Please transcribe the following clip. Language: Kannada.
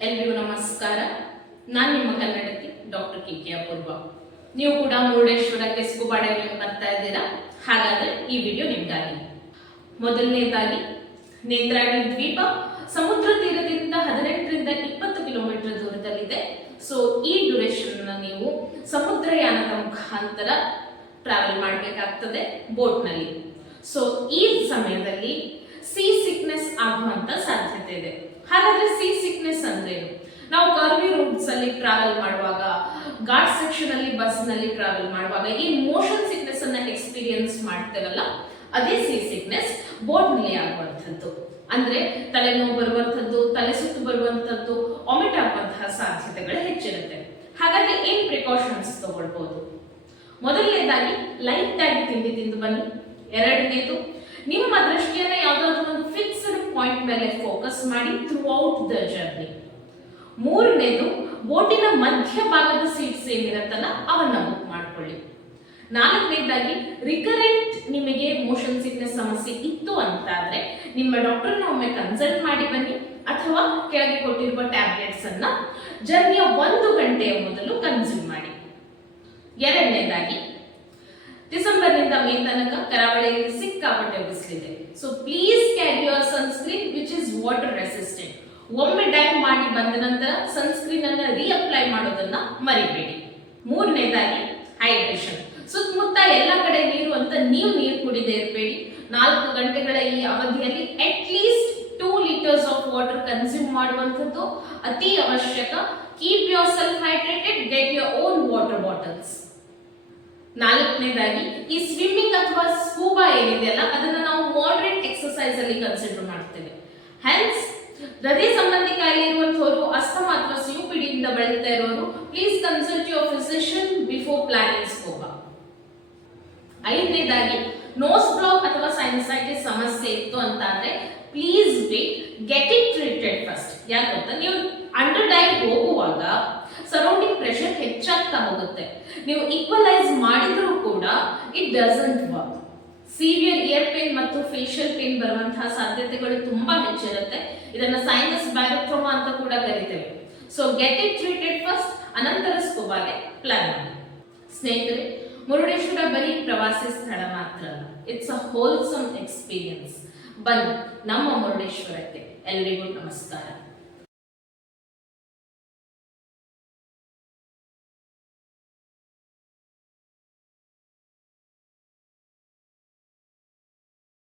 ಎಲ್ರಿಗೂ ನಮಸ್ಕಾರ. ನಾನು ನಿಮ್ಮ ಕನ್ನಡತಿ ಡಾಕ್ಟರ್ ಕೆ ಅಪೂರ್ವ. ನೀವು ಕೂಡ ಮುರುಡೇಶ್ವರಕ್ಕೆ ಸ್ಕೂಬಾ ಡೈವಿಂಗ್ ಬರ್ತಾ ಇದ್ದೀರಾ? ಹಾಗಾದ್ರೆ ಈ ವಿಡಿಯೋ ನಿಮ್ಗಾಗಿ. ಮೊದಲನೇದಾಗಿ, ನೇತ್ರಾವತಿ ದ್ವೀಪ ಸಮುದ್ರ ತೀರದಿಂದ 18ರಿಂದ 20 ಕಿಲೋಮೀಟರ್ ದೂರದಲ್ಲಿದೆ. ಸೊ ಈ ಡ್ಯೂರೇಷನ್ ನೀವು ಸಮುದ್ರಯಾನದ ಮುಖಾಂತರ ಟ್ರಾವೆಲ್ ಮಾಡಬೇಕಾಗ್ತದೆ ಬೋಟ್ನಲ್ಲಿ. ಸೊ ಈ ಸಮಯದಲ್ಲಿ ಸೀ ಸಿಕ್ನೆಸ್ ಆಗುವಂತ ಸಾಧ್ಯತೆ ಇದೆ. ಹಾಗಾದ್ರೆ ಸೀ ಸಿಕ್ನೆಸ್ ಅಂದ್ರೆ ನಾವು ಕರ್ವಿ ರೂಟ್ಸ್ ಅಲ್ಲಿ ಟ್ರಾವೆಲ್ ಮಾಡುವಾಗ, ಘಾಟ್ ಸೆಕ್ಷನ್ ಅಲ್ಲಿ ಬಸ್ ನಲ್ಲಿ ಟ್ರಾವೆಲ್ ಮಾಡುವಾಗ ಈ ಮೋಷನ್ ಸಿಕ್ನೆಸ್ ಅನ್ನ ಎಕ್ಸ್ಪೀರಿಯನ್ಸ್ ಮಾಡ್ತೇವಲ್ಲ, ಅದೇ ಸೀ ಸಿಕ್ನೆಸ್ ಬೋಟ್ ನಲ್ಲಿ ಆಗುವಂಥದ್ದು. ಅಂದ್ರೆ ತಲೆನೋವು ಬರುವಂಥದ್ದು, ತಲೆ ಸುತ್ತು ಬರುವಂಥದ್ದು, ವಾಮಿಟ್ ಆಗುವಂತಹ ಸಾಧ್ಯತೆಗಳು ಹೆಚ್ಚಿರುತ್ತೆ. ಹಾಗಾದ್ರೆ ಏನ್ ಪ್ರಿಕಾಷನ್ಸ್ ತಗೊಳ್ಬಹುದು? ಮೊದಲನೇದಾಗಿ ಲೈಟ್ ಆಗಿ ತಿಂಡಿ ತಿಂದು ಬನ್ನಿ. ಎರಡನೇದು, ನಿಮ್ಮ ದೃಷ್ಟಿಯನ್ನ ಯಾವ್ದಾದ್ರು ಒಂದು ಫಿಕ್ಸ್ಡ್ ಪಾಯಿಂಟ್ ಮೇಲೆ ಫೋಕಸ್ ಮಾಡಿ ಥ್ರೂ ಔಟ್ ದ ಜರ್ನಿ. ಮೂರನೇದು, ಬೋಟಿನ ಮಧ್ಯ ಭಾಗದ ಸೀಟ್ಸ್ ಏನಿರತ್ತಲ್ಲ ಅವನ್ನ ಬುಕ್ ಮಾಡ್ಕೊಳ್ಳಿ. ನಾಲ್ಕನೇದಾಗಿ, ರಿಕರೆಂಟ್ ನಿಮಗೆ ಮೋಷನ್ ಸಿಕ್ನೆಸ್ ಸಮಸ್ಯೆ ಇತ್ತು ಅಂತಾದ್ರೆ ನಿಮ್ಮ ಡಾಕ್ಟರ್ನ ಒಮ್ಮೆ ಕನ್ಸಲ್ಟ್ ಮಾಡಿ ಬನ್ನಿ, ಅಥವಾ ಕೆಳಗೆ ಕೊಟ್ಟಿರುವ ಟ್ಯಾಬ್ಲೆಟ್ಸ್ ಅನ್ನ ಜರ್ನಿಯ 1 ಗಂಟೆಯ ಮೊದಲು ಕನ್ಸ್ಯೂಮ್ ಮಾಡಿ. ಎರಡನೇದಾಗಿ, ಡಿಸೆಂಬರ್ನಿಂದ ಮೇ ತನಕ ಕರಾವಳಿಯಲ್ಲಿ ಸಿಕ್ಕಾಪಟ್ಟೆ ಬಿಸಿಲಿದೆ. So please carry your sunscreen which is water resistant. ಒಮ್ಮೆ ಡೈವ್ ಮಾಡಿ ಬಂದ ನಂತರ ಸನ್ಸ್ಕ್ರೀನ್ ಅನ್ನ ರೀಅಪ್ಲೈ ಮಾಡೋದನ್ನ ಮರಿಬೇಡಿ. ಮೂರನೇದಾಗಿ, ಹೈಡ್ರೇಷನ್. ಸುತ್ತಮುತ್ತ ಎಲ್ಲ ಕಡೆ ನೀರು ಅಂತ ನೀವು ನೀರು ಕುಡಿದೇ ಇರಬೇಡಿ. 4 ಗಂಟೆಗಳ ಈ ಅವಧಿಯಲ್ಲಿ at least 2 litres of water consume ಮಾಡುವಂಥದ್ದು ಅತಿ ಅವಶ್ಯಕ. Keep your self hydrated, get your own water bottles. ನಾಲ್ಕನೇದಾಗಿ, ಈ ಸ್ವಿಮ್ಮಿಂಗ್ ಅಥವಾ ಸ್ಕೂಬಾ ಏನಿದೆಯಲ್ಲ ಅದನ್ನ ನಾವು ಮಾಡರೇಟ್ ಎಕ್ಸರ್ಸೈಸ್ ಅಲ್ಲಿ ಕನ್ಸಿಡರ್ ಮಾಡ್ತೇವೆ. ಹೆನ್ಸ್ ಹೃದಯ ಸಂಬಂಧಿ ಕಾಯಿಲೆ ಇರುವಂತವರು, ಅಸ್ತಮಾ ಅಥವಾ ಸಿಒಪಿಡಿ ಇಂದ ಬಳಲ್ತಾ ಇರೋರು, please consult your physician before planning scuba. ಐದನೇದಾಗಿ, ನೋಸ್ ಬ್ಲಾಕ್ ಅಥವಾ ಸೈನಸೈಟಿಸ್ ಸಮಸ್ಯೆ ಇತ್ತು ಅಂತಾದ್ರೆ please wait, get it treated first. ಯಾಕಂತ ನೀವು ಅಂಡರ್ ಡೈವ್ ಹೋಗುವಾಗ ಸರೌಂಡಿಂಗ್ ಪ್ರೆಷರ್ ಹೆಚ್ಚಾಗ್ತಾ ಹೋಗುತ್ತೆ. ನೀವು ಈಕ್ವಲೈಸ್ ಮಾಡಿದ್ರೂ ಕೂಡ it doesn't work. Severe ear pain ಮತ್ತು ಫೇಶಿಯಲ್ ಪೇನ್ ಬರುವಂತಹ ಸಾಧ್ಯತೆಗಳು ತುಂಬಾ ಹೆಚ್ಚಿರುತ್ತೆ. ಇದನ್ನ ಸೈನಸ್ ಬ್ಯಾರೋಥ್ರೋಮಾ ಅಂತ ಕೂಡ ಕರಿತೇವೆ. So get it treated first, ಅನಂತರ ಸ್ಕೂಬಾಗೆ ಪ್ಲಾನ್ ಮಾಡಿ. ಸ್ನೇಹಿತರೆ, ಮುರುಡೇಶ್ವರ ಬರೀ ಪ್ರವಾಸಿ ಸ್ಥಳ ಮಾತ್ರ ಅಲ್ಲ, ಇಟ್ಸ್ ಅ ಹೋಲ್ಸಮ್ ಎಕ್ಸ್ಪೀರಿಯನ್ಸ್. ಬನ್ನಿ ನಮ್ಮ ಮುರುಡೇಶ್ವರಕ್ಕೆ. ಎಲ್ರಿಗೂ ನಮಸ್ಕಾರ.